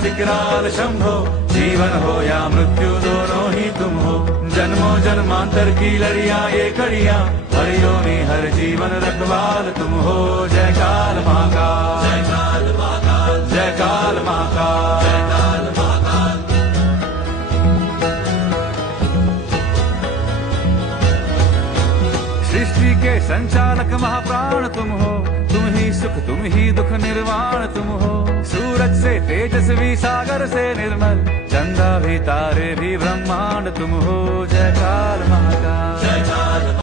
विकराल शंभो, जीवन हो या मृत्यु दोनों ही तुम हो। जन्मों जन्मांतर की लड़ियां ये कड़ियां, हर योनि हर जीवन रखवाल तुम हो। जय काल महाकाल, जय काल महाकाल, जय काल महाकाल, जय काल महाकाल। सृष्टि के संचालक महाप्राण तुम हो, तुम ही सुख तुम ही दुख निर्वाण तुम हो। सूरज से तेजस्वी सागर से निर्मल, चंदा भी तारे भी ब्रह्मांड तुम हो। जय काल महाकाल, जय काल।